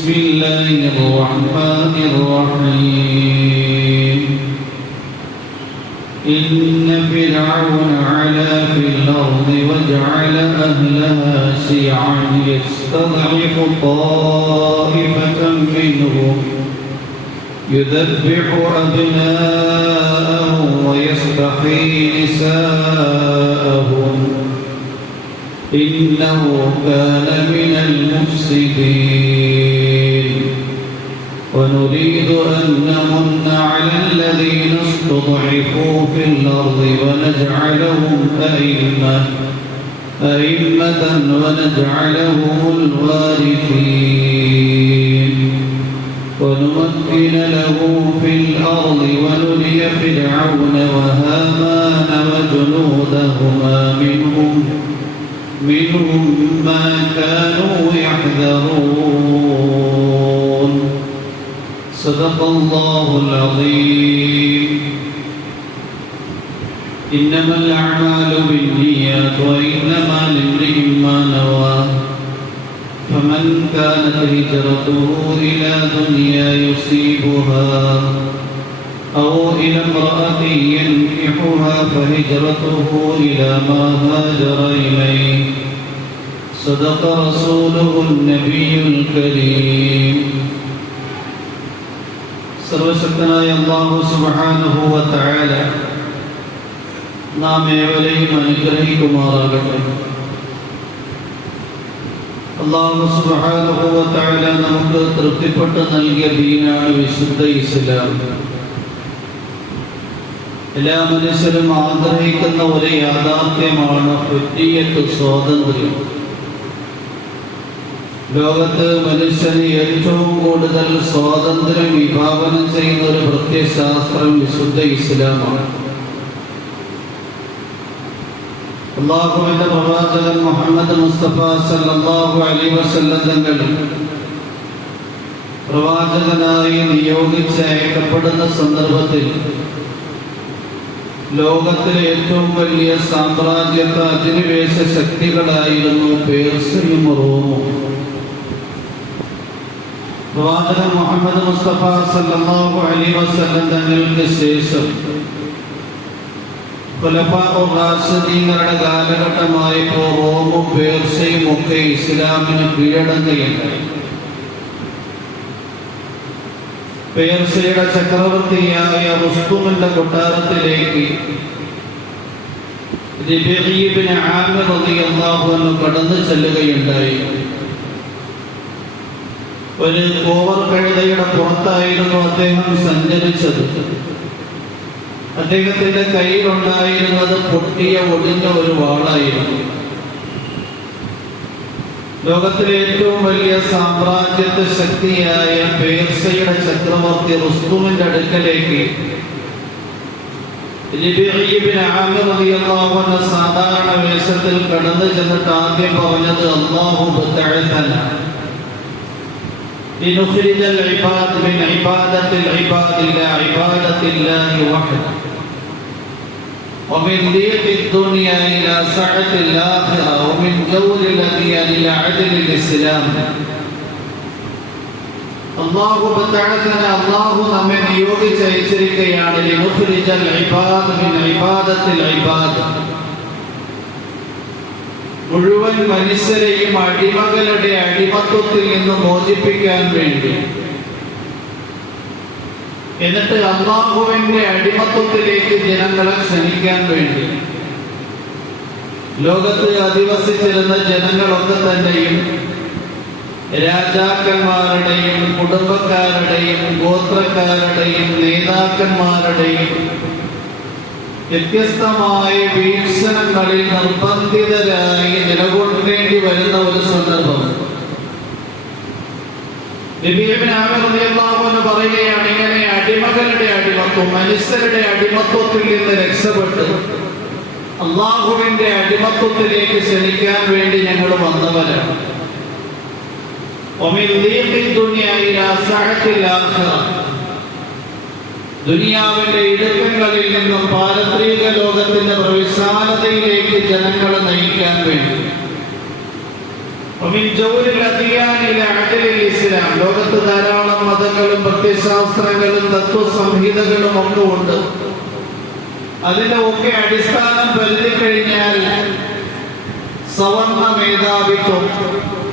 بسم الله الرحمن الرحيم إن فرعون علا في الأرض وجعل أهلها شيعا يستضعف طائفة منهم يذبح أبناءهم ويستحيي نساءهم إنه كان من المفسدين ونريد أن نمن على الذين استضعفوا في الأرض ونجعلهم أئمة ونجعلهم الوارثين ونمكن له في الأرض ونري فرعون وهامان وجنودهما منهم ما كانوا يحذرون صدق الله العظيم إنما الأعمال بالنيات وإنما لامرئ ما نوى فمن كانت هجرته إلى دنيا يصيبها أو إلى امرأة ينكحها فهجرته إلى ما هاجر إليه صدق رسوله النبي الكريم സർവശക്തനായ അല്ലാഹു സുബ്ഹാനഹു വ തആല നാം ഏവരെയും അനുഗ്രഹിക്കുമാറാകട്ടെ. അല്ലാഹു സുബ്ഹാനഹു വ തആല നമുക്ക് തൃപ്തിപ്പെട്ട് നൽകിയ ദീനാണ് വിശുദ്ധ ഇസ്ലാം. എല്ലാ മനുഷ്യരും ആഗ്രഹിക്കുന്ന ഒരു യാഥാർത്ഥ്യമാണ് ഹുർരിയത്ത്, സ്വാതന്ത്ര്യം. ലോകത്ത് മനുഷ്യന് ഏറ്റവും കൂടുതൽ സ്വാതന്ത്ര്യം വിഭാവനം ചെയ്യുന്ന ഒരു പ്രത്യയശാസ്ത്രം വിശുദ്ധ ഇസ്ലാമാണ്. അല്ലാഹുവിന്റെ പ്രവാചകൻ മുഹമ്മദ് മുസ്തഫ സല്ലല്ലാഹു അലൈഹി വസല്ലം തങ്ങൾ പ്രവാചകനായി നിയോഗിച്ചയക്കപ്പെടുന്ന സന്ദർഭത്തിൽ ലോകത്തിലെ ഏറ്റവും വലിയ സാമ്രാജ്യത്തെ അധിനിവേശ ശക്തികളായിരുന്നു പേർഷ്യയും റോമും. പ്രവാചകൻ മുഹമ്മദ് മുസ്തഫ സല്ലല്ലാഹു അലൈഹി വസല്ലം തങ്ങൾക്ക് ശേഷം ഖുലഫാഉർ റാഷിദീങ്ങളുടെ കാലഘട്ടമായപ്പോൾ റോമും പേർഷ്യയും ഒക്കെ ഇസ്ലാമിന് കീഴടങ്ങുകയുണ്ടായി. പേർഷ്യയുടെ ചക്രവർത്തിയായ റുസ്തുമിന്റെ കൊട്ടാരത്തിലേക്ക് റബീഇ ഇബ്നു ആമിർ റളിയല്ലാഹു അൻഹു കടന്നു ചെല്ലുകയുണ്ടായി. ഒരു കോവർ കഴുതയുടെ പുറത്തായിരുന്നു അദ്ദേഹം സഞ്ചരിച്ചത്. അദ്ദേഹത്തിന്റെ കയ്യിലുണ്ടായിരുന്നത് പൊട്ടിയ ഒടിഞ്ഞ ഒരു വാളായിരുന്നു. ലോകത്തിലെ ഏറ്റവും വലിയ സാമ്രാജ്യത്തെ ശക്തിയായ പേർഷ്യയുടെ ചക്രവർത്തി റുസ്തുമിന്റെ അടുക്കലേക്ക് റബീഇ ഇബ്നു ആമിർ റളിയല്ലാഹു അൻഹു സാധാരണ വേഷത്തിൽ കടന്നു ചെന്നിട്ട് ആദ്യം പറഞ്ഞത് അല്ലാഹു ബതഅസന لنخرج العباد من عبادة العباد إلى عبادة الله وحده ومن ضيق الدنيا إلى سعة الآخرة ومن جور الأديان إلى عدل الإسلام. അല്ലാഹു ബതഅസന, അല്ലാഹു നമ്മെ നിയോഗിച്ചയച്ചിരിക്കുകയാണ് لنخرج العباد من عبادة العباد, മുഴുവൻ മനുഷ്യരെയും അടിമകളുടെ അടിമത്വത്തിൽ നിന്ന് മോചിപ്പിക്കാൻ വേണ്ടി, എന്നിട്ട് അല്ലാഹുവിന്റെ അടിമത്വത്തിലേക്ക് ജനങ്ങളെ ക്ഷണിക്കാൻ വേണ്ടി. ലോകത്ത് അധിവസിച്ചിരുന്ന ജനങ്ങളൊക്കെ തന്നെയും രാജാക്കന്മാരുടെയും കുടുംബക്കാരുടെയും ഗോത്രക്കാരുടെയും നേതാക്കന്മാരുടെയും വ്യത്യസ്തമായ വീക്ഷണങ്ങളിൽ നിർബന്ധിതരായി നിലകൊള്ളേണ്ടി വരുന്ന ഒരു സന്ദർഭം. റബീഇ ഇബ്നു ആമിർ റളിയല്ലാഹു അൻഹു പറയുകയാണ്, ഇങ്ങനെ അടിമകളുടെ അടിമത്വം, മനുഷ്യരുടെ അടിമത്വത്തിൽ നിന്ന് രക്ഷപ്പെട്ട് അല്ലാഹുവിന്റെ അടിമത്വത്തിലേക്ക് ക്ഷണിക്കാൻ വേണ്ടി ഞങ്ങൾ വന്നവരാണ്. വമിൻ ദീഖി ദുനിയ ഇലാ സഅത്തിൽ ആഖിറ, ദുനിയാവിന്റെ ഇടുക്കങ്ങളിൽ നിന്നും പാരത്രിക ലോകത്തിന്റെ വിശാലതയിലേക്ക് ജനങ്ങളെ നയിക്കാൻ വേണ്ടി. ومن جور الأديان إلى عدل الإسلام. ലോകത്ത് ധാരാളം മതങ്ങളും പ്രത്യയശാസ്ത്രങ്ങളും തത്വസംഹിതകളും ഒക്കെ ഉണ്ട്. അതിന്റെ ഒക്കെ അടിസ്ഥാനം പരതിക്കഴിഞ്ഞാൽ സവർണ മേധാവിത്വം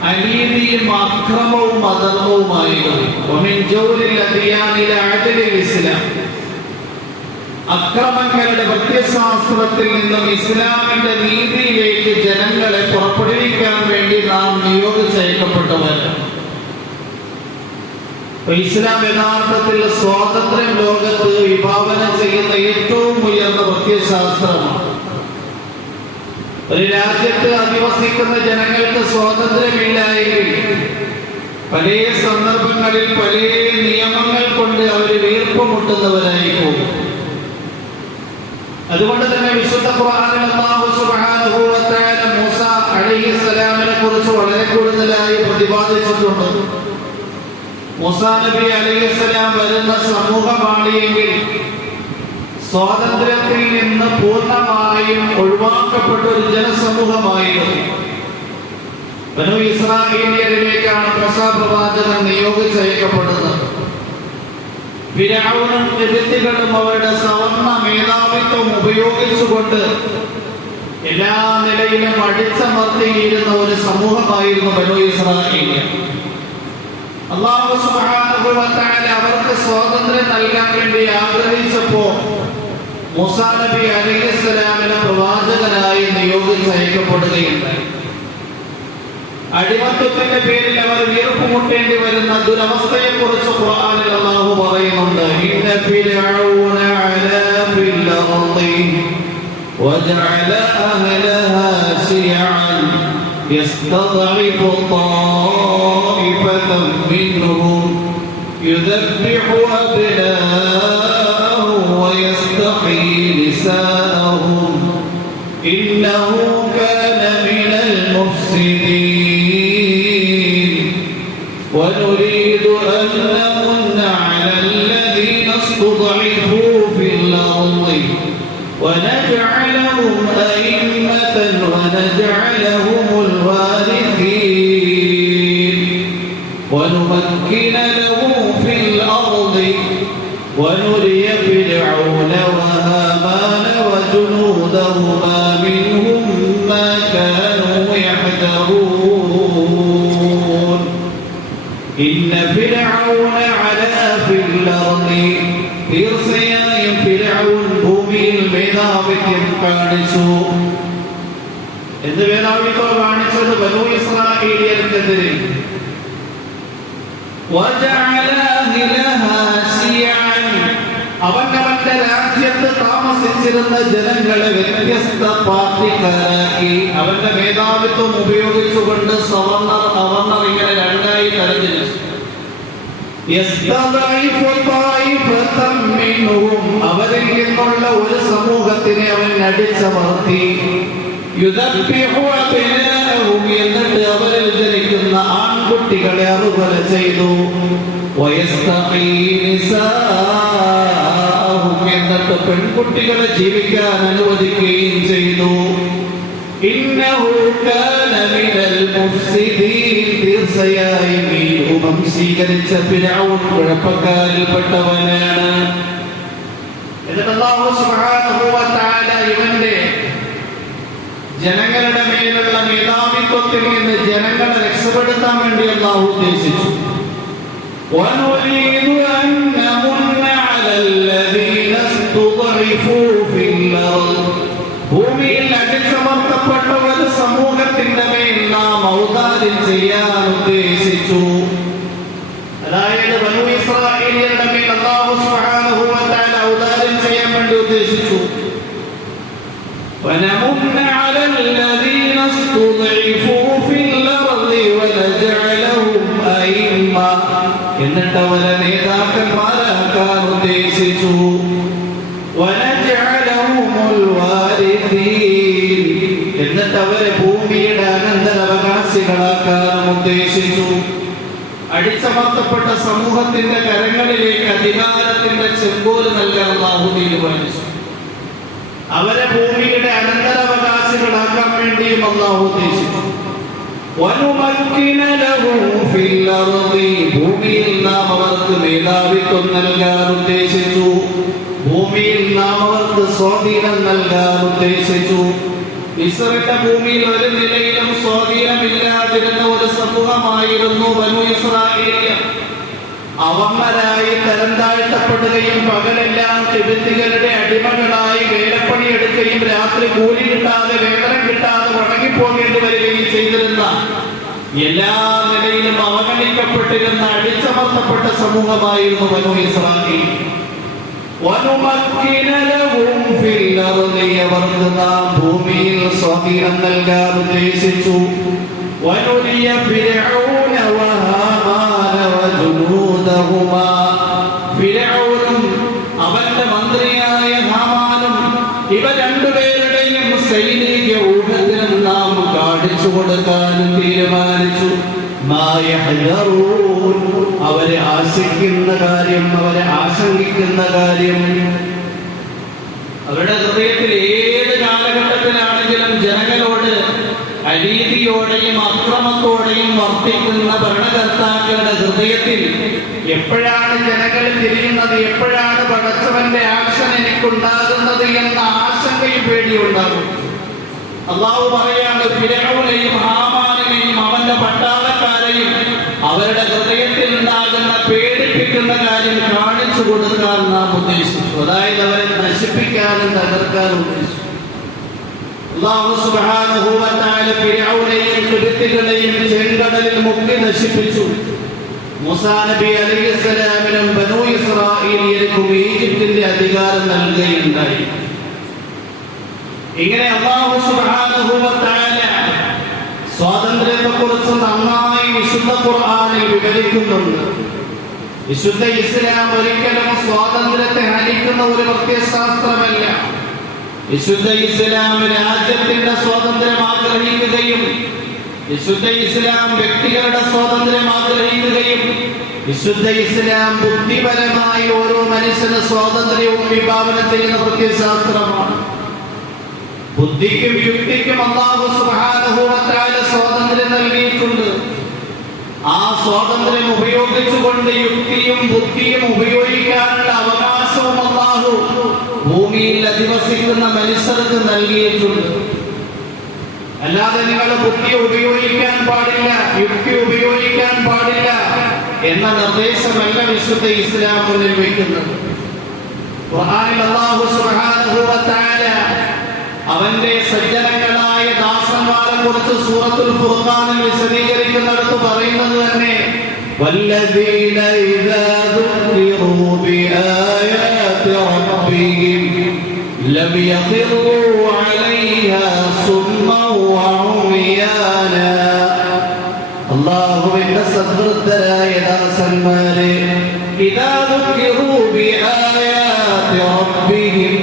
അനീതിയും അക്രമവും അധർമ്മവുമായിരുന്നു. ومن جور الأديان إلى عدل الإسلام. അക്രമങ്ങളുടെ പ്രത്യയശാസ്ത്രത്തിൽ നിന്നും ഇസ്ലാമിന്റെ നീതിയിലേക്ക് ജനങ്ങളെ പുറപ്പെടുവിക്കാൻ വേണ്ടി നാം നിയോഗിച്ചയക്കപ്പെട്ടവരാണ്. ഇസ്ലാം യഥാർത്ഥത്തിൽ സ്വാതന്ത്ര്യം ലോകത്ത് വിഭാവനം ചെയ്യുന്ന ഏറ്റവും ഉയർന്ന പ്രത്യയശാസ്ത്രമാണ്. ഒരു രാജ്യത്ത് അധിവസിക്കുന്ന ജനങ്ങൾക്ക് സ്വാതന്ത്ര്യമില്ല എങ്കിൽ പല സന്ദർഭങ്ങളിൽ പല നിയമങ്ങൾ കൊണ്ട് അവർ വീർപ്പുമുട്ടുന്നവരായി പോകും. അതുകൊണ്ട് തന്നെ വിശുദ്ധ ഖുർആനിൽ അല്ലാഹു സുബ്ഹാനഹു വ തആല മൂസ അലൈഹിസ്സലാമിനെ കുറിച്ച് വളരെ കൂടുതലായി പ്രതിപാദിച്ചിട്ടുണ്ട്. മൂസ നബി അലൈഹിസ്സലാം വരുന്ന സമൂഹമാണ് എങ്കിൽ സ്വാതന്ത്ര്യത്തിൽ നിന്ന് പൂർണ്ണമായും ഒഴിവാക്കപ്പെട്ട ഒരു ജനസമൂഹമായിരുന്നു. ബനൂ ഇസ്രായേലിയരിലേക്കാണ് മൂസ പ്രവാചകൻ നിയോഗിച്ചയക്കപ്പെടുന്നത്. ഫിർഔനും എതിർത്തികളും അവരുടെ സവർണ മേധാവിത്വം ഉപയോഗിച്ചുകൊണ്ട് എല്ലാ നിലയിലും അടിച്ചമർത്തിയിരുന്ന ഒരു സമൂഹമായിരുന്നു ബനൂ ഇസ്രായേലിയർ. അല്ലാഹു സുബ്ഹാനഹു വ തആല അവർക്ക് സ്വാതന്ത്ര്യം നൽകാൻ വേണ്ടി ആഗ്രഹിച്ചപ്പോൾ മൂസാ നബി അലൈഹിസ്സലാമിനെ പ്രവാചകനായി നിയോഗിച്ചയക്കപ്പെടുകയുണ്ടായി. അടിമത്വത്തിന്റെ പേരിൽ അവർ വീർപ്പുമുട്ടേണ്ടി വരുന്ന ദുരവസ്ഥയെ കുറിച്ച് ഖുർആനിൽ അല്ലാഹു പറയുന്നുണ്ട്. ഇന്ന ഫിർഔന അലാ ഫിൽ അർളി വജഅല അഹ്ലഹാ ശിയഅൻ യസ്തദ്ഇഫു ത്വായിഫതൻ മിൻഹും യുദബ്ബിഹു അബ്നാഅഹും വയസ്തഹീ നിസാഅഹും ഇന്നഹു കാന മിനൽ മുഫ്സിദീൻ ونريد أن نمن على الذين استضعفوا في الأرض ونجعلهم أئمة ونجعلهم الوارثين ونمكن لهم في الأرض ونري فرعون وهامان وجنودهما منهم ما كانوا يحذرون إن فرعون علا في الأرض തീർച്ചയായും ഫിർഔൻ ഭൂമിയിൽ മേധാവിത്വം കാണിച്ചു. എന്ത് മേധാവിത്വം കാണിച്ചത്? ബനൂ ഇസ്രായേലിയർക്കെതിരെ. വജഅല അഹ്ലഹാ ശിയഅൻ. അവനവന്റെ രാജ്യത്ത് താമസിച്ചിരുന്ന ജനങ്ങളെ വ്യത്യസ്ത പാർട്ടിക്കാരാക്കി അവന്റെ മേധാവിത്വം ഉപയോഗിച്ചുകൊണ്ട് സവർണർ അവർണർ ഇങ്ങനെ രണ്ടായി തരംതിരിച്ചു. അവരിൽ നിന്നുള്ള ഒരു സമൂഹത്തിനെ അവൻ അടിച്ചമർത്തി. എന്നിട്ട് അവരിൽ ജനിക്കുന്ന ആൺകുട്ടികളെ അറുകൊല ചെയ്തു. എന്നിട്ട് പെൺകുട്ടികളെ ജീവിക്കാൻ അനുവദിക്കുകയും ചെയ്തു. ഇന്നഹു കാന മിനൽ മുഫ്സിദീൻ. തീർച്ചയായും ഈ ഉപം സ്വീകരിച്ച ഫിർഔൻ കുഴപ്പക്കാരിൽപ്പെട്ടവനാണ്. എന്നിട്ട് അല്ലാഹു സുബ്ഹാനഹു വ തആല ഇവന്റെ ജനങ്ങളുടെ മേലുള്ള മേധാവിത്വത്തിൽ നിന്ന് ജനങ്ങളെ രക്ഷപ്പെടുത്താൻ വേണ്ടി അല്ലാഹു ഉദ്ദേശിച്ചു. വനുരീദു അൻ നമുന്ന അലല്ലദീന സ്തുദ്ഇഫൂ ഫിൽ അർദ്. ഭൂമിയിൽ അടിച്ചമർത്തപ്പെട്ട ഒരു സമൂഹത്തിന്റെ മേൽ നാം ഔദാര്യം ചെയ്യാൻ ഉദ്ദേശിച്ചു. അതായത് ബനൂ ഇസ്രായേലിയരുടെ മേൽ അല്ലാഹു സുബ്ഹാനഹു വ തആല ഔദാര്യം ചെയ്യാൻ വേണ്ടി ഉദ്ദേശിച്ചു. വനമുന്ന അലല്ലദീന സ്തുദ്ഇഫൂ ഫിൽ അർദി വനജഅലഹും അയിമ്മ. എന്നിട്ട് അവരെ നേതാക്കന്മാരാക്കാൻ ഉദ്ദേശിച്ചു. വനജഅലഹുൽ വാരിഥീൻ. എന്നിട്ട് അവരെ ഭൂമിയുടെ അനന്തരാവകാശികളാക്കാൻ ഉദ്ദേശിച്ചു. അടിച്ചമർത്തപ്പെട്ട സമൂഹത്തിന്റെ കരങ്ങളിലേക്ക് അധികാരത്തിന്റെ ചെമ്പോല് നൽകാൻ അല്ലാഹു തീരുമാനിച്ചു. അവരെ ഭൂമിയുടെ അനന്തരാവകാശികളാക്കാൻ വേണ്ടിയും അല്ലാഹു ഉദ്ദേശിച്ചു. വനുമക്കിന ലഹു ഫിൽ അർളി ഭൂമിയിൽ നാം അവർക്ക് മേധാവിത്വം നൽകാൻ ഉദ്ദേശിച്ചു. ഭൂമിയിൽ നാം അവർക്ക് സ്വാധീനം നൽകാൻ ഉദ്ദേശിച്ചു. മിസ്റിന്റെ ഭൂമിയിൽ ഒരു നിലയിലും സ്വാധീനമില്ലാതിരുന്ന ഒരു സമൂഹമായിരുന്നു ബനൂ ഇസ്രായേൽ. അവന്മാരായി തരം താഴ്ത്തപ്പെടുകയും പകലെല്ലാം തിബിത്തികളുടെ അടിമകളായി വേലപ്പണിയെടുക്കുകയും രാത്രി കൂലി കിട്ടാതെ വേതനം കിട്ടാതെ മടങ്ങിപ്പോകേണ്ടി വരികയും ചെയ്തിരുന്ന, എല്ലാ നിലയിലും അവഗണിക്കപ്പെട്ടിരുന്ന അടിച്ചമർത്തപ്പെട്ട സമൂഹമായിരുന്നു ബനൂ ഇസ്രായേൽ. വനുമക്കിന ലഹും ഫിൽ അർളി അവർക്ക് നാം ഭൂമിയിൽ സ്വാധീനം നൽകാൻ ഉദ്ദേശിച്ചു. വനുരിയ ഫിർഔന വഹാമാന വജുനൂദഹുമാ ഫിർഔനും അവന്റെ മന്ത്രിയായ ഹാമാനും ഇവ രണ്ടുപേരുടെയും സൈനിക ഊഹത്തിനും നാം കാണിച്ചു കൊടുക്കാനും തീരുമാനിച്ചു. അവരെ ആശിക്കുന്ന കാര്യം, അവരെ ആശങ്കിക്കുന്ന കാര്യം, അവരുടെ ഹൃദയത്തിൽ ഏത് കാലഘട്ടത്തിലാണെങ്കിലും ജനങ്ങളോട് അനീതിയോടെയും അക്രമത്തോടെയും വർത്തിക്കുന്ന ഭരണകർത്താക്കളുടെ ഹൃദയത്തിൽ എപ്പോഴാണ് ജനങ്ങൾ തിരിയുന്നത്, എപ്പോഴാണ് പടച്ചവന്റെ ആക്ഷൻ എനിക്കുണ്ടാകുന്നത് എന്ന ആശങ്കയും പേടിയുണ്ടാകും. അല്ലാഹു പറയാണ്, ഫിർഔനെയും ഹാമാനെയും അവന്റെ പട്ടാളക്കാരെയും അവരുടെ ഹൃദയത്തിൽ ഉണ്ടാകുന്ന പേടിപ്പിക്കുന്ന കാര്യം കാണിച്ചു കൊടുക്കാൻ നാം ഉദ്ദേശിച്ചു. അതായത് അവരെ നശിപ്പിക്കാനും തകർക്കാനും ഉദ്ദേശിച്ചു. അല്ലാഹു സുബ്ഹാനഹു വ തആല ഫിർഔനെയും ഖിബ്തികളെയും ചെങ്കടലിൽ മുക്കി നശിപ്പിച്ചു. മൂസാ നബി അലൈഹിസ്സലാമിനും ബനൂ ഇസ്രായേലിയർക്കും ഈജിപ്തിന്റെ അധികാരം നൽകുകയുണ്ടായി. ഇങ്ങനെ അല്ലാഹു സുബ്ഹാനഹു വ തആല സ്വാതന്ത്ര്യത്തെക്കുറിച്ച് നന്നായി വിശുദ്ധ ഖുർആനിൽ വിവരിക്കുന്നുണ്ട്. വിശുദ്ധ ഇസ്ലാം ഒരിക്കലും സ്വാതന്ത്ര്യത്തെ ഹനിക്കുന്ന ഒരു പ്രത്യയശാസ്ത്രമല്ല. വിശുദ്ധ ഇസ്ലാം രാജ്യത്തിന്റെ സ്വാതന്ത്ര്യം ആഗ്രഹിക്കുകയും വിശുദ്ധ ഇസ്ലാം വ്യക്തികളുടെ സ്വാതന്ത്ര്യം ആഗ്രഹിക്കുകയും വിശുദ്ധ ഇസ്ലാം ബുദ്ധിപരമായി ഓരോ മനുഷ്യന് സ്വാതന്ത്ര്യവും വിഭാവന ചെയ്യുന്ന പ്രത്യയശാസ്ത്രമാണ്. ബുദ്ധിക്കും യുക്തിക്കും അല്ലാഹു സുബ്ഹാനഹു വ തആല സ്വാതന്ത്ര്യം നൽകിയിട്ടുണ്ട്. ആ സ്വാതന്ത്ര്യം ഉപയോഗിച്ചുകൊണ്ട് യുക്തിയും ബുദ്ധിയും ഉപയോഗിക്കാനുള്ള അവകാശവും അല്ലാഹു ഭൂമിയിൽ അധിവസിക്കുന്ന മനുഷ്യർക്ക് നൽകിയിട്ടുണ്ട്. അല്ലാതെ നിങ്ങൾ ബുദ്ധി ഉപയോഗിക്കാൻ പാടില്ല, യുക്തി ഉപയോഗിക്കാൻ പാടില്ല എന്ന നിർദ്ദേശമല്ല വിശുദ്ധ ഇസ്ലാം മുന്നിൽ വയ്ക്കുന്നത്. ഖുർആനിൽ അല്ലാഹു സുബ്ഹാനഹു വ തആല അവന്റെ സജ്ജനങ്ങളായ ദാസന്മാരെ കുറിച്ച് സൂറത്തുൽ ഫുർഖാനിൽ വിശദീകരിക്കുന്നിടത്ത് പറയുന്നത് തന്നെ, വല്ലദീന ഇദാ ദുഖിറൂ ബിആയാതി റബ്ബിഹിം ലം യഖിറൂ അലൈഹാ സുമ്മൻ വഉമിയാന. അല്ലാഹുവിന്റെ സദ്വൃദ്ധരായ ദാസന്മാരെ, ഇദാ ദുഖിറൂ ബിആയാതി റബ്ബിഹിം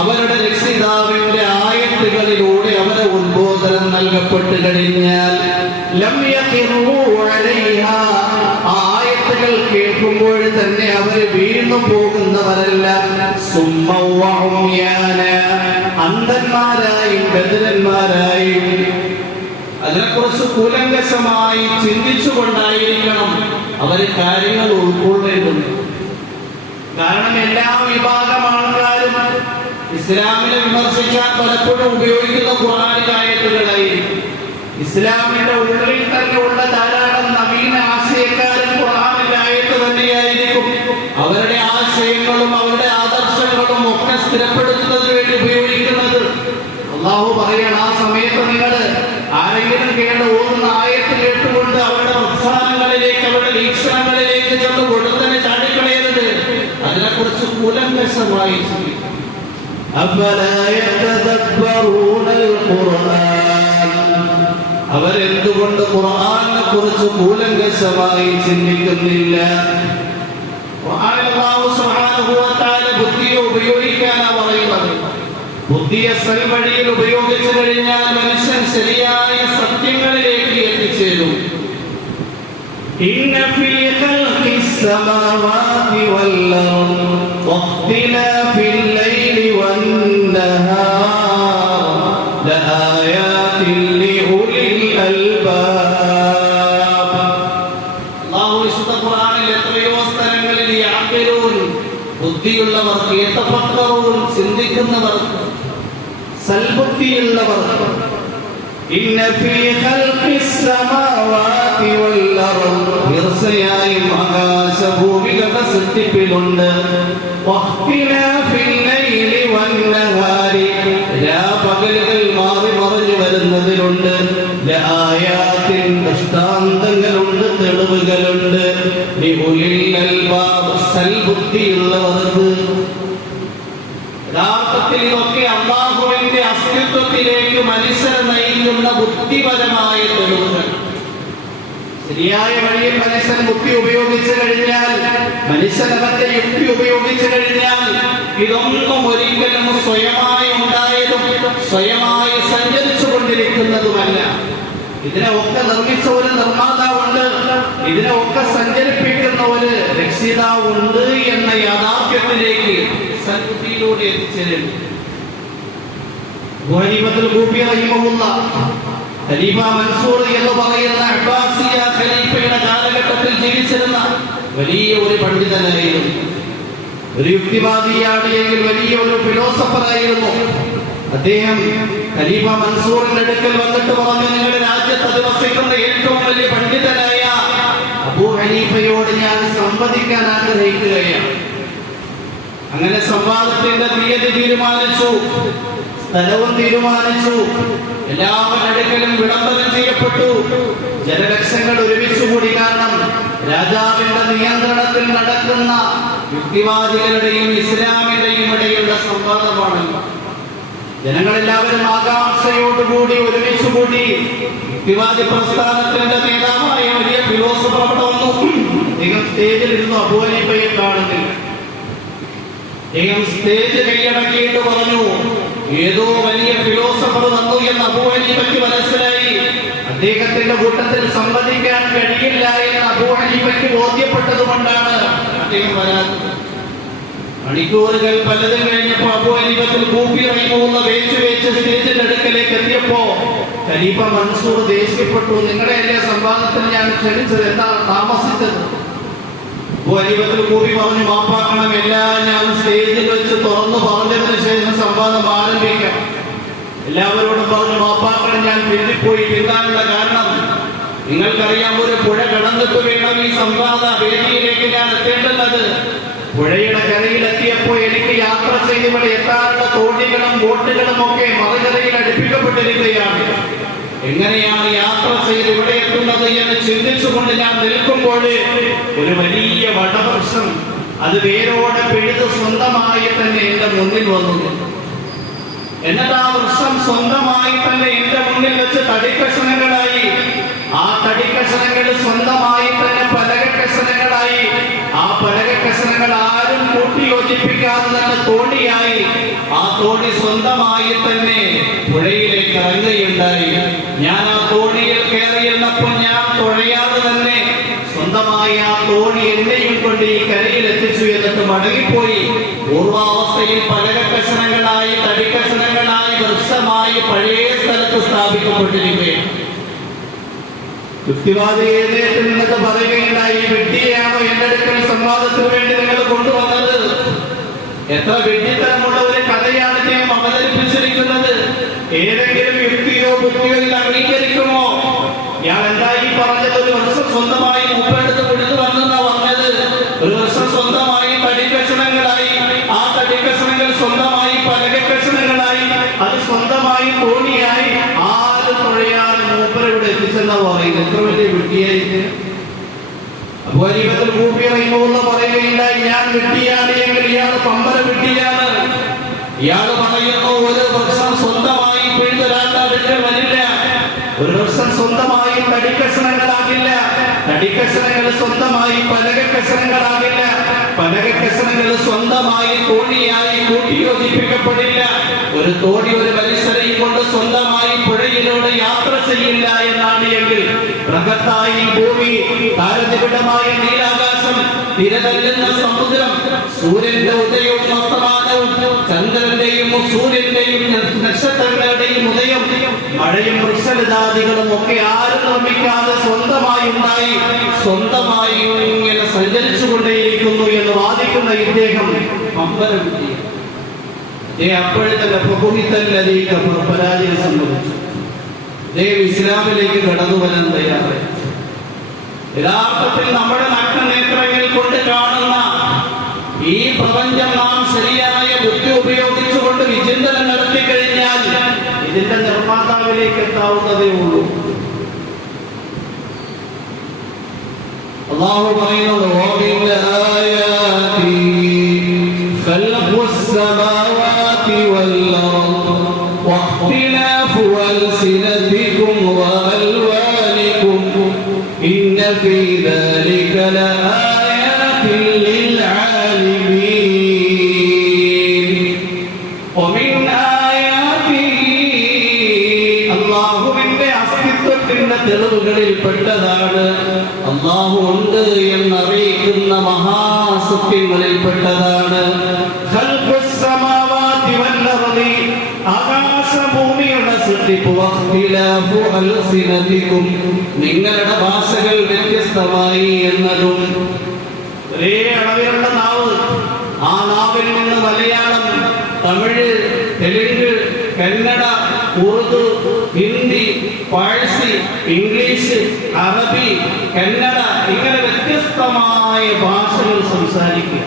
അവരുടെ രക്ഷിതാവിന്റെ ആയത്തുകളിലൂടെ അവരെ ഉത്ബോധനം നൽകപ്പെട്ട് കഴിഞ്ഞാൽ ലം യഖിറൂ അലൈഹാ ആയത്തുകൾ കേൾക്കുമ്പോൾ തന്നെ അവർ വീണു പോകുന്നവരല്ല, സുമ്മൻ വഉമിയാന അന്ധന്മാരായും ബധിരന്മാരായും. അതിനെക്കുറിച്ച് കൂലങ്കഷമായി ചിന്തിച്ചുകൊണ്ടായിരിക്കണം അവർ കാര്യങ്ങൾ ഉൾക്കൊള്ളേണ്ടത്. കാരണം എല്ലാ വിഭാഗം ആൾക്കാരും ഇസ്ലാമിനെ വിമർശിക്കാൻ പലപ്പോഴും ഉപയോഗിക്കുന്ന ഖുർആനിലെ ആയത്തുകളായിരിക്കും. ഇസ്ലാമിന്റെ ഉള്ളിൽ തന്നെ ഉള്ള ധാരാളം നവീന ആശയക്കാരും ഖുർആനിലെ ആയത്ത് തന്നെയായിരിക്കും അവരുടെ ആശയങ്ങളും അവരുടെ ആദർശങ്ങളും ഒക്കെ സ്ഥിരപ്പെടുത്തുന്നതിന് വേണ്ടി ഉപയോഗിക്കുന്നത്. അല്ലാഹു പറയണം, ആ സമയത്ത് നിങ്ങൾ ആരെങ്കിലും ഓതുന്ന ആയത്ത് കേട്ടുകൊണ്ട് അവരുടെ പ്രസ്ഥാനങ്ങളിലേക്ക് അവരുടെ വീക്ഷണങ്ങളിലേക്ക് ചെന്ന് കൊടുത്തന്നെ ചാടിക്കളയരുത്. അതിനെക്കുറിച്ച് കൂലങ്കഷമായി ചിന്തിക്കും. അവരെന്തുകൊണ്ട് ഖുർആനെ കുറിച്ച് കൂലങ്കഷമായി ചിന്തിക്കുന്നില്ല? അല്ലാഹു സുബ്ഹാനഹു വ തആല ബുദ്ധിയെ ഉപയോഗിക്കാനാ പറയുന്നത്. ബുദ്ധിയെ സൽവഴിയിൽ ഉപയോഗിച്ചു കഴിഞ്ഞാൽ മനുഷ്യൻ ശരിയായ സത്യങ്ങളിലേക്ക് എത്തിച്ചേരും. ഇന്ന ഫീ ഖൽഖിസ് സമാവാതി വൽ അർദ് വഖ്തിലാഫിൽ ലൈലി വൻ നഹാർ ലആയാതിൻ ലിഉലിൽ അൽബാബ്. ബുദ്ധിയുള്ളവർക്ക്, യതഫക്കറൂൻ ചിന്തിക്കുന്നവർക്ക്, സൽബുദ്ധിയുള്ളവർക്ക്. ഇന്ന ഫീ ഖൽഖിസ് സമാവാതി വൽ അർദ്, തീർച്ചയായും ആകാശഭൂമികളുടെ സൃഷ്ടിപ്പിലുണ്ട്. വഖ്തിലാഫിൽ ലൈലി വൻ നഹാരി, രാപകലുകൾ മാറി മറിഞ്ഞു വരുന്നതിലുണ്ട്. ലആയാത്തിൻ, ദൃഷ്ടാന്തങ്ങളുണ്ട്, തെളിവുകളുണ്ട്. ലിഉലിൽ അൽബാബ്, സൽബുദ്ധിയുള്ളവർക്ക്. യഥാർത്ഥത്തിൽ ഇതൊക്കെ അല്ലാഹുവിന്റെ അസ്തിത്വത്തിലേക്ക് മനുഷ്യരെ നയിക്കുന്ന ബുദ്ധിപരമായ തെളിവുകൾ. ശരിയായ വഴിയിൽ മനുഷ്യൻ ബുദ്ധി ഉപയോഗിച്ചു കഴിഞ്ഞാൽ, മനുഷ്യനവന്റെ യുക്തി ഉപയോഗിച്ചു കഴിഞ്ഞാൽ, ഇതൊന്നും ഒരിക്കലും സ്വയമായി ഉണ്ടായതും സ്വയമായി സഞ്ചരിച്ചു കൊണ്ടിരിക്കുന്നതുമല്ല. ഇതിനെ ഒക്കെ നിർമ്മിച്ച ഒരു നിർമ്മാതാവുണ്ട്, ഇതിനെ ഒക്കെ സഞ്ചരിപ്പിക്കുന്ന ഒരു രക്ഷിതാവുണ്ട് എന്ന യാഥാർത്ഥ്യത്തിലേക്ക് സൽബുദ്ധിയിലൂടെ എത്തിച്ചേരുന്നു. ഖലീഫ മൻസൂർ എന്ന് പറയുന്ന അബ്ബാസിയ ഖലീഫയുടെ കാലഘട്ടത്തിൽ ജീവിച്ചിരുന്ന വലിയ ഒരു പണ്ഡിതനായിരുന്നു. ഒരു യുക്തിവാദിയാണ് എങ്കിൽ വലിയ ഒരു ഫിലോസഫറായിരുന്നു അദ്ദേഹം. ഖലീഫ മൻസൂറിന്റെ അടുക്കൽ വന്നിട്ട് പറഞ്ഞു, നിങ്ങളുടെ രാജ്യത്ത് അധിവസിക്കുന്ന ഏറ്റവും വലിയ പണ്ഡിതനായ അബൂ ഹനീഫയോട് ഞാൻ സംവദിക്കാൻ ആഗ്രഹിക്കുകയാണ്. അങ്ങനെ സംവാദത്തിന്റെ തീയതി തീരുമാനിച്ചു, സ്ഥലവും തീരുമാനിച്ചു. എല്ലാവരുടെ അടുക്കലും വിളംബരം ചെയ്യപ്പെട്ടു. ജനലക്ഷങ്ങൾ ഒരുമിച്ചുകൂടി. കാരണം രാജാവിന്റെ നിയന്ത്രണത്തിൽ നടക്കുന്ന യുക്തിവാദികളുടെയും ഇസ്ലാമിന്റെയും ഇടയിലുള്ള സംവാദമാണ്. ജനങ്ങളെല്ലാവരും ആകാംക്ഷയോടുകൂടി ഒരുമിച്ചുകൂടി. യുക്തിവാദി പ്രസ്ഥാനത്തിന്റെ നേതാവായ വലിയ ഫിലോസഫർ അവിടെ വന്നു. അദ്ദേഹം സ്റ്റേജിൽ ഇരുന്നു. അബൂ ഹനീഫയെ കാണുന്നില്ല. അദ്ദേഹം സ്റ്റേജ് കൈയടക്കിയിട്ട് പറഞ്ഞു, ഏതോ വലിയ ഫിലോസഫർ വന്നു എന്ന് അബൂ ഹനീഫയ്ക്ക് മനസ്സിലായി. അദ്ദേഹത്തിന്റെ കൂട്ടത്തിൽ സംവദിക്കാൻ കഴിയില്ല എന്ന് അബൂ ഹനീഫയ്ക്ക് ബോധ്യപ്പെട്ടതുകൊണ്ടാണ് അദ്ദേഹം വരാത്തത്. മണിക്കൂറുകൾ പലതും കഴിഞ്ഞപ്പോ അബൂ ഹനീഫത്തിൽ കൂപ്പി ഇറങ്ങിപ്പോകുന്ന വേച്ച് സ്റ്റേജിന്റെ അടുക്കലേക്ക് എത്തിയപ്പോ ഖലീഫ മൻസൂർ ദേഷ്യപ്പെട്ടു. നിങ്ങളെയല്ലേ സംവാദത്തിന് ഞാൻ ക്ഷണിച്ചത്, എന്താണ് താമസിച്ചത്? അബൂ ഹനീഫത്തിൽ കൂപ്പി പറഞ്ഞു, മാപ്പാക്കണം, എല്ലാം ഞാൻ സ്റ്റേജിൽ വെച്ച് തുറന്നു പറഞ്ഞതിന് ശേഷം സംവാദം ആരംഭിക്കാം. എല്ലാവരോടും പറഞ്ഞു, മാപ്പാക്കണം, ഞാൻ പിന്നിപ്പോയി. പിന്നാനുള്ള കാരണം നിങ്ങൾക്കറിയാം, ഒരു പുഴ കടന്നിട്ട് വേണം ഈ സംവാദ വേദിയിലേക്ക് ഞാൻ എത്തേണ്ടുന്നത്. പുഴയുടെ കരയിലെത്തിയപ്പോൾ എനിക്ക് യാത്ര ചെയ്ത് ഇവിടെ എത്താനുള്ള തോണികളും ബോട്ടുകളും ഒക്കെ മറുകരയിൽ അടുപ്പിക്കപ്പെട്ടിരിക്കുകയാണ്. എങ്ങനെയാണ് യാത്ര ചെയ്ത് ഇവിടെ എത്തുന്നത് എന്ന് ചിന്തിച്ചുകൊണ്ട് ഞാൻ നിൽക്കുമ്പോൾ ഒരു വലിയ വടവൃക്ഷം അത് വേരോടെ പിഴുത് സ്വന്തമായി തന്നെ എന്റെ മുന്നിൽ വന്നു. എന്നിട്ട് ആ വൃക്ഷം സ്വന്തമായി തന്നെ എന്റെ മുന്നിൽ വെച്ച് തടിക്കഷണങ്ങളായി. ആ തടിക്കഷണങ്ങൾ സ്വന്തമായി തന്നെ പലകക്കഷണങ്ങളായി. ആ പലകക്കഷണങ്ങൾ ആരും കൂട്ടി യോജിപ്പിക്കാതെ തന്നെ തോണിയായി. ആ തോണി സ്വന്തമായി തന്നെ പുഴയിലേക്ക് ഇറങ്ങുകയുണ്ടായി. ഞാൻ ആ തോണിയിൽ കയറിയിരുന്നപ്പോൾ ഞാൻ തുഴയാതെ തന്നെ സ്വന്തമായി ആ തോണി എന്നെയും കൊണ്ട് ഈ കരയിൽ എത്തിച്ചു. എന്നിട്ട് മടങ്ങിപ്പോയി. പൂർവാവസ്ഥയിൽ പലകക്കഷണങ്ങളായി തടിക്കഷണങ്ങളായി വൃക്ഷമായി പഴയ സ്ഥലത്ത് സ്ഥാപിക്കപ്പെട്ടിരിക്കുകയാണ്. യുക്തിവാദി എഴുന്നേറ്റ് നിന്നിട്ട് പറയുകയുണ്ടായി, വിഡ്ഢിയെയാണോ എന്റെ അടുക്കൽ സംവാദത്തിന് വേണ്ടി നിങ്ങൾ കൊണ്ടുവന്നത്? എത്ര വിഡ്ഢിത്തരമുള്ള ഒരു കഥയാണ് അദ്ദേഹം അവതരിപ്പിച്ചിരിക്കുന്നത്. ഏതെങ്കിലും യുക്തിയോ ബുദ്ധിയോ ഇത് അംഗീകരിക്കുമോ? ഞാൻ എന്തായി പറഞ്ഞത്? ഒരു വർഷം സ്വന്തമായി മുപ്പെടുത്ത് പിടിച്ചു വന്നെന്നാ പറഞ്ഞത്. ഒരു വർഷം സ്വന്തമായി തടിക്കഷണങ്ങളായി. ആ തടിക്കഷണങ്ങൾ സ്വന്തമായി പലകക്കഷണങ്ങളായി. അത് സ്വന്തമായി തോണിയായി. ആരും തുഴയാൻ മൂപ്പരവിടെ എത്തിച്ചെന്നാ പറയുന്നത്. എത്ര വലിയ വിഡ്ഢിയായിട്ട്. അബൂ ഹനീഫത്തിൽ കൂപ്പി ഇറങ്ങിപ്പോകുന്ന പറയുകയുണ്ടായി, ഞാൻ വിഡ്ഢിയാണ് എങ്കിൽ ഇയാൾ പമ്പര വിഡ്ഢിയാണ്. ഇയാൾ പറയുന്നു, ഒരു വൃക്ഷം സ്വന്തമായി പിഴുതൊരാളുടെ അടുക്കൽ വരില്ല. ഒരു വൃക്ഷം സ്വന്തമായി തടിക്കഷണങ്ങളാകില്ല. തടിക്കഷണങ്ങൾ സ്വന്തമായി പലകക്കഷണങ്ങളാകില്ല. പലകക്കഷണങ്ങൾ സ്വന്തമായി തോണിയായി കൂട്ടിയോജിപ്പിക്കപ്പെടില്ല. ഒരു തോണി ഒരു മനുഷ്യരെയും കൊണ്ട് സ്വന്തമായി പുഴയിലൂടെ യാത്ര ചെയ്യില്ല എന്നാണ് എങ്കിൽ ബൃഹത്തായി ഭൂമി, താരനിബിഡമായ നീലാകാശം, തിരതല്ലുന്ന സമുദ്രം, സൂര്യന്റെ ഉദയവും അസ്തമാനവും, ചന്ദ്രന്റെയും സൂര്യന്റെയും നക്ഷത്രങ്ങളുടെയും ഉദയം, മഴയും വൃക്ഷലതാദികളും ഒക്കെ ആരും നിർമ്മിക്കാതെ സ്വന്തമായി ഉണ്ടായി സ്വന്തമായി ഇങ്ങനെ സഞ്ചരിച്ചുകൊണ്ടേയിരിക്കുന്നു എന്ന് വാദിക്കുന്ന ഇദ്ദേഹം വമ്പന വിജയം. അപ്പോഴത്തെ പരാജയം സംഭവിച്ചു. ഇസ്ലാമിലേക്ക് കടന്നു വരാൻ തയ്യാറായി. യഥാർത്ഥത്തിൽ നമ്മുടെ നഗ്നനേത്രങ്ങൾ കൊണ്ട് കാണുന്ന ഈ പ്രപഞ്ചം നാം ശരിയായ ബുദ്ധി ഉപയോഗിച്ചുകൊണ്ട് വിചിന്തനം നടത്തി കഴിഞ്ഞാൽ ഇതിന്റെ നിർമ്മാതാവിലേക്ക് എത്താവുന്നതേ ഉള്ളൂ. അല്ലാഹു പറയുന്നത് في ذلك لآيات للعالمين ومن آياته അല്ലാഹുവിന്റെ അസ്തിത്വത്തിന്റെ തെളിവുകളിൽ പെട്ടതാണ് അല്ലാഹു ഉണ്ട് എന്നറിയിക്കുന്ന മഹാസത്യങ്ങളിൽ പെട്ടതാണ് ഖൽഖുസ് സമാവാതി വൽ അർളി ആകാശഭൂമിയുടെ സൃഷ്ടിപ്പ് വഖ്തിലാഫു അൽസിനതികും നിങ്ങളുടെ ഭാഷകൾ വ്യത്യസ്തമായി എന്നതും. ഒരേ അളവിലുള്ള നാവ്, ആ നാവിൽ നിന്ന് മലയാളം, തമിഴ്, തെലുങ്ക്, കന്നഡ, ഉറുദു, ഹിന്ദി, പാഴ്സി, ഇംഗ്ലീഷ്, അറബി, കന്നഡ ഇങ്ങനെ വ്യത്യസ്തമായ ഭാഷകൾ സംസാരിക്കുക.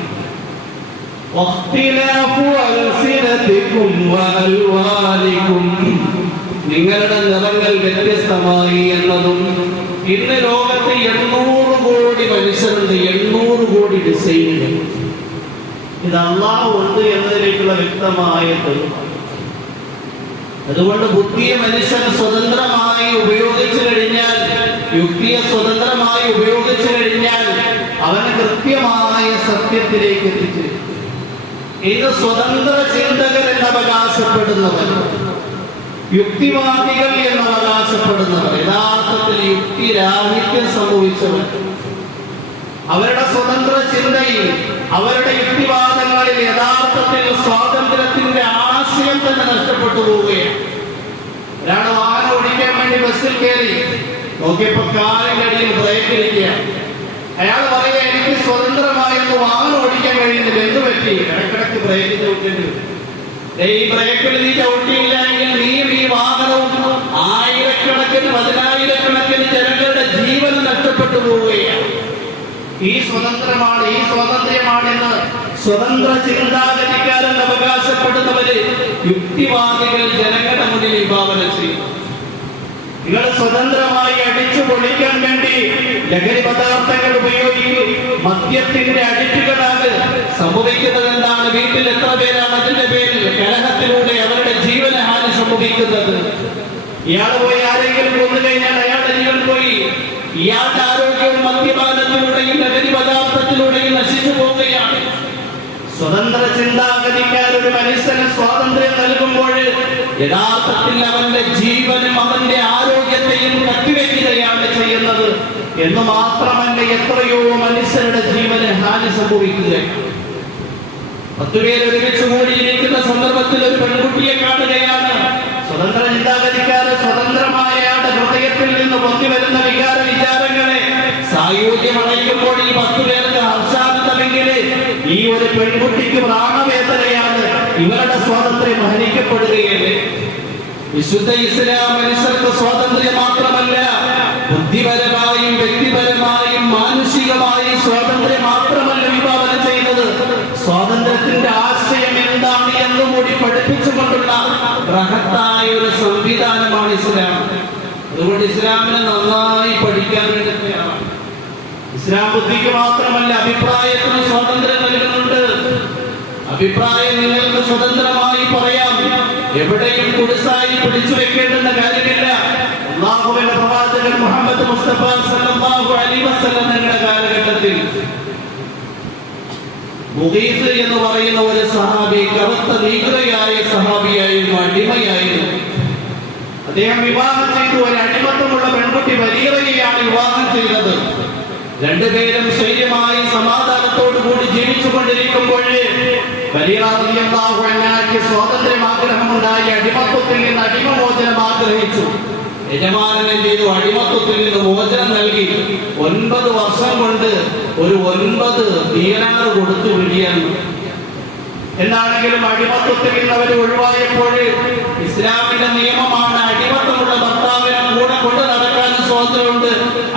നിങ്ങളുടെ നിറങ്ങൾ വ്യത്യസ്തമായി എന്നതും. ഇന്ന് ലോകത്ത് 800 കോടി മനുഷ്യരുണ്ട്, 800 കോടി ഡിസൈനുകൾ. ഇത് അല്ലാഹു ഉണ്ട് എന്നതിലേക്കുള്ള വ്യക്തമായ തെളിവാണ്. അതുകൊണ്ട് ബുദ്ധിയെ മനുഷ്യൻ സ്വതന്ത്രമായി ഉപയോഗിച്ചു കഴിഞ്ഞാൽ, യുക്തിയെ സ്വതന്ത്രമായി ഉപയോഗിച്ചു കഴിഞ്ഞാൽ അവന് കൃത്യമായ സത്യത്തിലേക്ക് എത്തിച്ചേരും. ഇത് സ്വതന്ത്ര ചിന്തകർ എന്ന് അവകാശപ്പെടുന്നവർ, യുക്തിവാദികൾ എന്ന് അവകാശപ്പെടുന്നവർ യഥാർത്ഥത്തിൽ യുക്തിരാഹിത്യം സംഭവിച്ചവർ. അവരുടെ സ്വതന്ത്ര ചിന്തയിൽ, അവരുടെ യുക്തിവാദങ്ങളിൽ യഥാർത്ഥത്തിൽ സ്വാതന്ത്ര്യത്തിന്റെ ആശയം തന്നെ നഷ്ടപ്പെട്ടു പോവുകയാണ്. ഒരാൾ വാഹനം ഓടിക്കാൻ വേണ്ടി ബസ്സിൽ കയറി നോക്കിയപ്പോ കാലിന്റെ അടിയിൽ ബ്രേക്ക് ഇരിക്കുകയാണ്. അയാൾ പറയുക, എനിക്ക് സ്വതന്ത്രമായൊന്ന് വാഹനം ഓടിക്കാൻ കഴിയുന്നില്ല, എന്ത് പറ്റി? ഇടക്കിടക്ക് ബ്രേക്ക് ചവിട്ടേണ്ടി വരും. ഈ ബ്രേക്കിൽ നീ ചവിട്ടിയില്ല എങ്കിൽ നീയും ഈ വാഹനവും ആയിരക്കണക്കിന് 10,000-കണക്കിന് ജനങ്ങളുടെ ജീവൻ നഷ്ടപ്പെട്ടു പോവുകയാണ്. ഈ സ്വതന്ത്രമാണ്, ഈ സ്വാതന്ത്ര്യമാണെന്ന് സ്വതന്ത്ര ചിന്താഗതിക്കാരെന്ന് അവകാശപ്പെടുന്നവര് യുക്തിവാദികൾ ജനങ്ങളുടെ മുന്നിൽ വിഭാവന ചെയ്യും. നിങ്ങൾ സ്വതന്ത്രമായി അടിച്ചു പൊളിക്കാൻ വേണ്ടി ലഹരി പദാർത്ഥങ്ങൾ ഉപയോഗിക്കും, മദ്യത്തിന്റെ അഡിക്റ്റുകളാണ്. സംഭവിക്കുന്നത് എന്താണ്? വീട്ടിൽ എത്ര പേരാണ് അതിന്റെ പേരിൽ കലഹത്തിലൂടെ അവരുടെ ജീവന് ഹാനി സംഭവിക്കുന്നത്? ഇയാൾ പോയി ആരെങ്കിലും കൊന്നു കഴിഞ്ഞാൽ അയാളുടെ ജീവൻ പോയി. ഇയാളുടെ ആരോഗ്യവും മദ്യപാനത്തിലൂടെയും ലഹരി പദാർത്ഥത്തിലൂടെയും നശിച്ചു പോവുകയാണ്. സ്വതന്ത്ര ചിന്താഗതിക്കാർ ഒരു മനുഷ്യന് സ്വാതന്ത്ര്യം നൽകുമ്പോൾ യഥാർത്ഥത്തിൽ അവന്റെ ജീവനും അവന്റെ ആരോഗ്യത്തെയും കത്തിവെക്കുകയാണ് ചെയ്യുന്നത് എന്ന് മാത്രമല്ല, എത്രയോ മനുഷ്യരുടെ ജീവന് ഹാനി സംഭവിക്കുകയാണ്. 10 പേര് ഒരുമിച്ച് കൂടിയിരിക്കുന്ന സന്ദർഭത്തിൽ ഒരു പെൺകുട്ടിയെ കാണുകയാണ്. സ്വതന്ത്ര ചിന്താഗതിക്കാര് സ്വതന്ത്രമായ ഹൃദയത്തിൽ നിന്ന് പൊന്തിവരുന്ന വികാര വിചാരങ്ങളെ സായൂജ്യമണയിക്കുമ്പോൾ ഈ 10 പേർക്ക് ഹർഷാനന്ദമെങ്കിൽ ഈ ഒരു പെൺകുട്ടിക്ക് പ്രാണവേദനയാണ്. ഇവരുടെ സ്വാതന്ത്ര്യം ഹനിക്കപ്പെടുകയല്ലേ? വിശുദ്ധ ഇസ്ലാം മനുഷ്യർക്ക് സ്വാതന്ത്ര്യം മാത്രമല്ല, ബുദ്ധിപരമായും വ്യക്തിപരമായും മാനുഷികമായും സ്വാതന്ത്ര്യം മാത്രമല്ല വിഭാവന ചെയ്യുന്നത്, സ്വാതന്ത്ര്യത്തിന്റെ ആശയം എന്താണ് എന്നുകൂടി പഠിപ്പിച്ചുകൊണ്ടുള്ള ബൃഹത്തായ ഒരു സംവിധാനമാണ് ഇസ്ലാം. അതുകൊണ്ട് ഇസ്ലാമിനെ നന്നായി പഠിക്കാൻ വേണ്ടി തയ്യാറാണ്. ഇസ്ലാം ബുദ്ധിക്ക് മാത്രമല്ല അഭിപ്രായത്തിന് സ്വാതന്ത്ര്യം നൽകുന്നുണ്ട്. അഭിപ്രായം നിങ്ങൾക്ക് സ്വതന്ത്രമായി പറയാം, എവിടെയും കുടുസായി പിടിച്ചു വെക്കേണ്ടുന്ന കാര്യമില്ല. അല്ലാഹുവിന്റെ പ്രവാചകൻ മുഹമ്മദ് മുസ്തഫ സല്ലല്ലാഹു അലൈഹി വസല്ലം നിങ്ങളുടെ കാലഘട്ടത്തിൽ മുഗീസ് എന്ന് പറയുന്ന ഒരു സഹാബി, കറുത്ത നീഗ്രയായ സഹാബിയായിരുന്നു, അടിമയായിരുന്നു. അദ്ദേഹം വിവാഹം ചെയ്തു. ഒരു അടിമത്തമുള്ള പെൺകുട്ടി ബരീറയെയാണ് വിവാഹം ചെയ്തത്. രണ്ടുപേരും ശൈര്യമായി സമാധാനത്തോടു കൂടി ജീവിച്ചുകൊണ്ടിരിക്കുമ്പോൾ ബരീറ റളിയല്ലാഹു അൻഹയ്ക്ക് സ്വാതന്ത്ര്യം ആഗ്രഹമുണ്ടായി. അടിമത്വത്തിൽ നിന്ന് അടിമമോചനം ആഗ്രഹിച്ചു. യജമാനനെ ചെയ്തു അടിമത്വത്തിൽ നിന്ന് മോചനം നൽകി 9 വർഷം കൊണ്ട് ഒരു 9 ദീനാർ കൊടുത്തു വിടിയാണ്. എന്നാണെങ്കിലും അടിമത്വത്തിൽ നിന്ന് അവർ ഒഴിവായപ്പോൾ ഇസ്ലാമിന്റെ നിയമമാണ് അടിമത്തമുള്ള ഭർത്താവിനെ കൂടെ കൊണ്ട് നടക്കാനും സ്വാതന്ത്ര്യമുണ്ട്,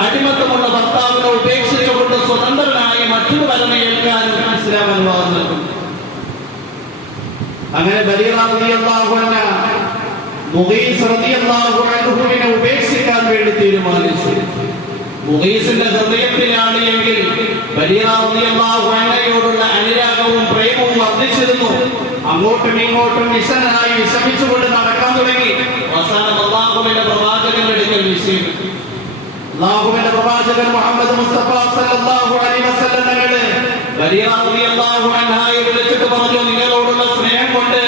അടിമത്തമുള്ള ഭർത്താവിനെ ഉപേക്ഷിച്ചുകൊണ്ട് സ്വതന്ത്രനായി മറ്റൊരു വരമേൽക്കാനും ഇസ്ലാം അനുവാദം നൽകുന്നു. അങ്ങനെ ബരീറ റളിയല്ലാഹു അൻഹ മുഗീസ് റളിയല്ലാഹു അൻഹുവിനെ ഉപേക്ഷിക്കാൻ വേണ്ടി തീരുമാനിച്ചു. മുഗീസിന്റെ ഹൃദയത്തിലാണ് എങ്കിൽ ബരീറ റളിയല്ലാഹു അൻഹയോടുള്ള അനുരാഗവും പ്രേമവും വർദ്ധിച്ചിരുന്നു. അങ്ങോട്ടും ഇങ്ങോട്ടും വിഷനായി വിഷമിച്ചുകൊണ്ട് നടക്കാൻ തുടങ്ങി. അവസാനം അല്ലാഹുവിന്റെ പ്രവാചകന്റെ അടുക്കൽ വിഷയം, അല്ലാഹുവിന്റെ പ്രവാചകൻ മുഹമ്മദ് മുസ്തഫ സല്ലല്ലാഹു അലൈഹി വസല്ലം തങ്ങളെ ബരീറ റളിയല്ലാഹു അൻഹയെ വിളിച്ചിട്ട് പറഞ്ഞു, നിങ്ങളോടുള്ള സ്നേഹം കൊണ്ട്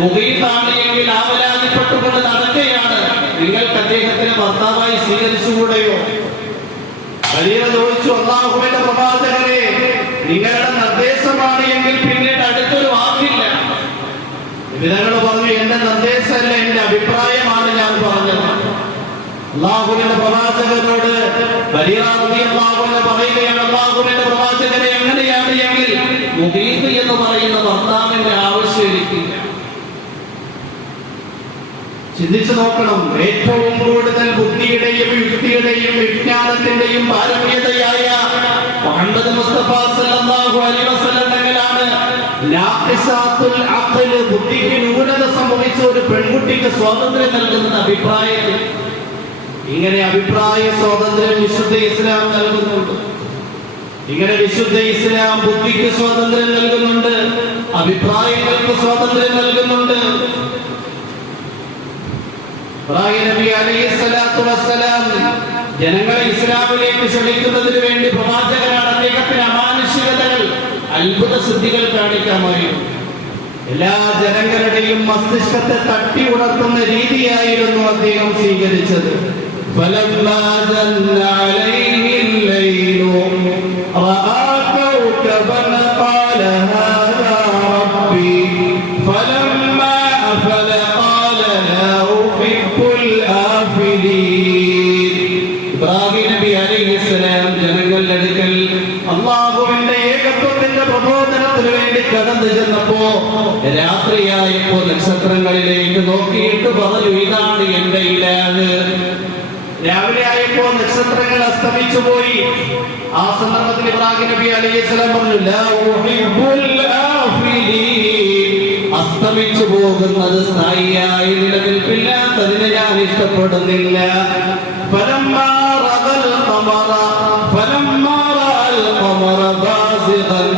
മുഗീസാണ് എങ്കിൽ ആവലാതിപ്പെട്ടുകൊണ്ട് നടക്കുകയാണ്, നിങ്ങൾക്ക് അദ്ദേഹത്തിന് ഭർത്താവായി സ്വീകരിച്ചുകൂടെയോ? ബരീറ ചോദിച്ചു, അല്ലാഹുവിന്റെ പ്രവാചകരെ, നിങ്ങളുടെ നിർദ്ദേശമാണ് എങ്കിൽ പിന്നീട് അടുത്തൊരു വാക്കില്ല. വിധങ്ങൾ പറഞ്ഞു, എന്റെ നിർദ്ദേശമല്ല, എന്റെ അഭിപ്രായമാണ് ഞാൻ പറഞ്ഞത്. അല്ലാഹുവിന്റെ പ്രവാചകനോട് ബരീറ റളിയല്ലാഹു അൻഹ പറയുകയാണ്, അല്ലാഹുവിന്റെ പ്രവാചകരെ, എങ്ങനെയാണ് എങ്കിൽ മുഗീസ് എന്ന് പറയുന്ന ഭർത്താവിന്റെ ആവശ്യമില്ല. ചിന്തിച്ചു നോക്കണം. ഏറ്റവും കൂടുതൽ ബുദ്ധിയുടെയും യുക്തിയുടെയും വിജ്ഞാനത്തിന്റെയും പാരമ്യതയായ മുഹമ്മദ് മുസ്തഫ സല്ലല്ലാഹു അലൈഹി വസല്ലം തങ്ങളാണ് നാഖിസാത്തുൽ അഖ്ൽ, ബുദ്ധിക്ക് ന്യൂനത സംഭവിച്ച ഒരു പെൺകുട്ടിക്ക് സ്വാതന്ത്ര്യം നൽകുന്ന അഭിപ്രായത്തിൽ. ഇങ്ങനെ അഭിപ്രായ സ്വാതന്ത്ര്യം വിശുദ്ധ ഇസ്ലാം നൽകുന്നുണ്ട്. ഇങ്ങനെ വിശുദ്ധ ഇസ്ലാം ബുദ്ധിക്ക് സ്വാതന്ത്ര്യം നൽകുന്നുണ്ട്, അഭിപ്രായങ്ങൾക്ക് സ്വാതന്ത്ര്യം നൽകുന്നുണ്ട്. ഇബ്രാഹിം നബി അലൈഹിസ്സലാത്തു വസ്സലാം ജനങ്ങളെ ഇസ്ലാമിലേക്ക് ക്ഷണിക്കുന്നതിന് വേണ്ടി പ്രവാചകനാണ്. അദ്ദേഹത്തിന് അമാനുഷികതകൾ, അത്ഭുത സിദ്ധികൾ കാണിക്കാമായിരുന്നു. എല്ലാ ജനങ്ങളുടെയും മസ്തിഷ്കത്തെ തട്ടി ഉണർത്തുന്ന രീതിയായിരുന്നു അദ്ദേഹം സ്വീകരിച്ചത്. فلما جن عليه الليل رأى كوكبا قال هذا ربي فلما أفل قال لا أحب الآفلين. ഇബ്രാഹിം നബി അലൈഹിസ്സലാം ജനങ്ങളുടെ അടുക്കൽ അല്ലാഹുവിന്റെ ഏകത്വത്തിന്റെ പ്രബോധനത്തിന് വേണ്ടി കടന്നു ചെന്നപ്പോ രാത്രിയായപ്പോ നക്ഷത്രങ്ങളിലേക്ക് നോക്കിയിട്ട് പറഞ്ഞു, ഇതാണ് എന്റെ ഇലാഹ്. രാവിലെ ആയപ്പോ നക്ഷത്രങ്ങൾ അസ്തമിച്ചു പോയി. ആ സന്ദർഭത്തിൽ ഇബ്രാഹിം നബി അലൈഹിസ്സലാം പറഞ്ഞു, ലാ ഉഹിബ്ബുൽ ആഫിലീൻ, അസ്തമിച്ചു പോകുന്നത് സ്ഥായിയായി നിലനിൽപ്പില്ലാത്തതിനെ ഞാൻ ഇഷ്ടപ്പെടുന്നില്ല. ഫലമ്മാ റഅൽ ഖമറ ബാസിഖൻ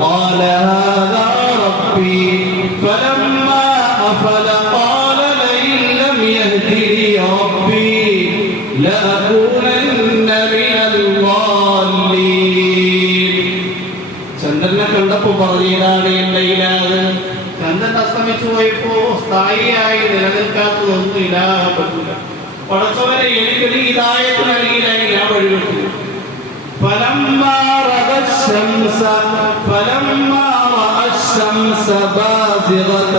ഖാല ഹാദാ റബ്ബി ഫലമ്മാ അഫല ഖാല ലഇൻ ലം യഹ്ദിനി റബ്ബി ലഅകൂനന്ന മിനൽ ളാലിൻ. ചന്ദ്രനെ കണ്ടപ്പോ പറഞ്ഞതാണ് എന്റെ ഇലാഹ്. ചന്ദ്രൻ അസ്തമിച്ചു പോയപ്പോ സ്ഥായിയായി നിലനിൽക്കാത്തതൊന്നും ഇലാഹ് പറ്റില്ല. പടച്ചവനെ, എനിക്ക് നീ ഹിദായത്ത് നൽകിയില്ലെങ്കിൽ ഞാൻ വഴിവിട്ടു. فلما رأى الشمس بازغة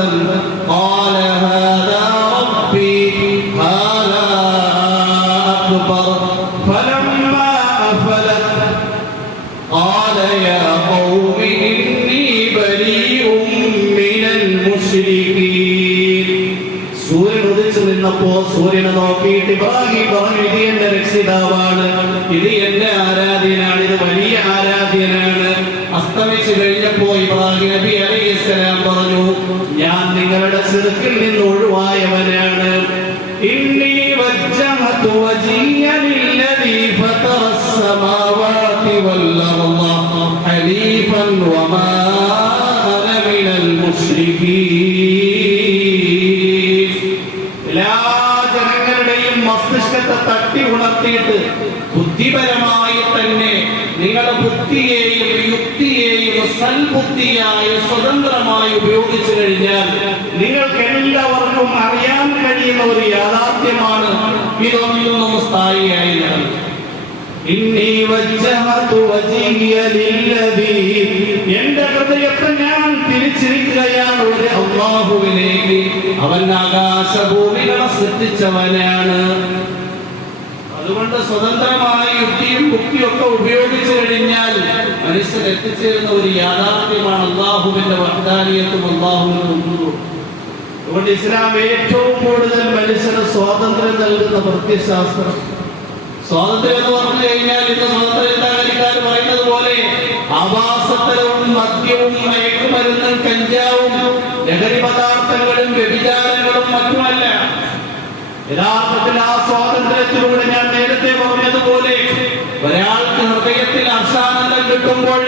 قال هذا ربي هذا أكبر فلما أفلت قال يا قوم إني بريء من المشركين. സൂര്യൻ ഉദിച്ചു നിന്നപ്പോ സൂര്യനെ നോക്കിയിട്ട് ഇബ്രാഹിം പറഞ്ഞു, ഇത് എന്റെ രക്ഷിതാവാണ്, ഇത് എന്റെ ആരാധ്യനാണ്, ഇത് വലിയ ആരാധ്യനാണ്. അസ്തമിച്ചു കഴിഞ്ഞപ്പോ ഇബ്രാഹിം നബി അലൈഹിസ്സലാം പറഞ്ഞു, ഞാൻ നിങ്ങളുടെ ശിർക്കിൽ നിന്ന് ഒഴിവായവനാണ്. ഇന്നി വജ്ജഹതു വജിയ ലില്ലദീ ഫതറസ് സമാവാതി വൽ അർള ഹനീഫൻ വമാ അന മിനൽ മുശ്രികീൻ. എല്ലാ ജനങ്ങളുടെയും മസ്തിഷ്കത്തെ തട്ടി ഉണർത്തിയിട്ട് ബുദ്ധിപരമായി തന്നെ നിങ്ങളുടെ ബുദ്ധിയെയും യുക്തിയെയും സൽബുദ്ധിയായി സ്വതന്ത്രമായി ഉപയോഗിച്ചു കഴിഞ്ഞാൽ നിങ്ങൾക്ക് എല്ലാവർക്കും അറിയാൻ കഴിയുന്ന ഒരു യാഥാർത്ഥ്യമാണ്, ഇതൊന്നും സ്ഥായിയായി നടക്കും. ഇന്നി വജ്ജഹതു വജിയ ലില്ലദീ, എന്റെ ഹൃദയത്തെ ഞാൻ തിരിച്ചിരിക്കുകയാണ് ഒരു അല്ലാഹുവിലേക്ക്. അവൻ ആകാശഭൂമികളെ സൃഷ്ടിച്ചവനാണ്. അതുകൊണ്ട് സ്വതന്ത്രമായ യുക്തിയും ബുദ്ധിയും ഒക്കെ ഉപയോഗിച്ചു കഴിഞ്ഞാൽ മനുഷ്യൻ എത്തിച്ചേരുന്ന ഒരു യാഥാർത്ഥ്യമാണ് അള്ളാഹുവിന്റെ വഹ്ദാനിയത്തും അള്ളാഹുവിന്റെ ഉള്ളൂറും. അതുകൊണ്ട് ഇസ്ലാം ഏറ്റവും കൂടുതൽ മനുഷ്യന് സ്വാതന്ത്ര്യം നൽകുന്ന പ്രത്യയശാസ്ത്രം. സ്വാതന്ത്ര്യം എന്ന് പറഞ്ഞു കഴിഞ്ഞാൽ ഇന്ന് സ്വതന്ത്ര ചിന്താഗതിക്കാർ പറയുന്നത് പോലെ ആവാസത്തരവും മദ്യവും മയക്കുമരുന്നും കഞ്ചാവും ലഹരി പദാർത്ഥങ്ങളും വ്യഭിചാരങ്ങളും മറ്റുമല്ല. യഥാർത്ഥത്തിൽ ആ സ്വാതന്ത്ര്യത്തിലൂടെ ഞാൻ നേരത്തെ പറഞ്ഞതുപോലെ ഒരാൾക്ക് ഹൃദയത്തിൽ അശാനന്ദം കിട്ടുമ്പോൾ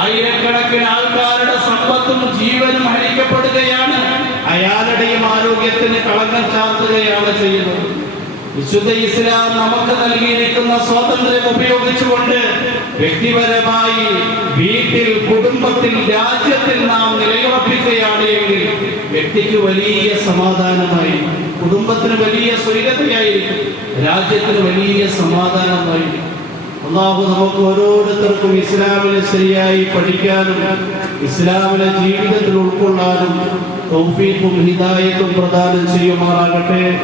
ആയിരക്കണക്കിന് ആൾക്കാരുടെ സമ്പത്തും ജീവനും ഹനിക്കപ്പെടുകയാണ്. അയാളുടെയും ആരോഗ്യത്തിന് കളങ്കം ചാർത്തുകയാണ് ചെയ്യുന്നത്. വിശുദ്ധ ഇസ്ലാം നമുക്ക് നൽകിയിരിക്കുന്ന സ്വാതന്ത്ര്യം ഉപയോഗിച്ചുകൊണ്ട് വ്യക്തിപരമായി വീട്ടിൽ, കുടുംബത്തിൽ, രാജ്യത്തിൽ നാം നിലയുറപ്പിക്കുകയാണ് എങ്കിൽ വ്യക്തിക്ക് വലിയ സമാധാനമായി, കുടുംബത്തിന് വലിയ സ്വൈരതയായിരിക്കും, രാജ്യത്തിന് വലിയ സമാധാനമായിരിക്കും. അല്ലാഹു നമുക്ക് ഓരോരുത്തർക്കും ഇസ്ലാമിനെ ശരിയായി പഠിക്കാനും ഇസ്ലാമിനെ ജീവിതത്തിൽ ഉൾക്കൊള്ളാനും തൗഫീഖും ഹിദായത്തും പ്രദാനം ചെയ്യുമാറാകട്ടെ.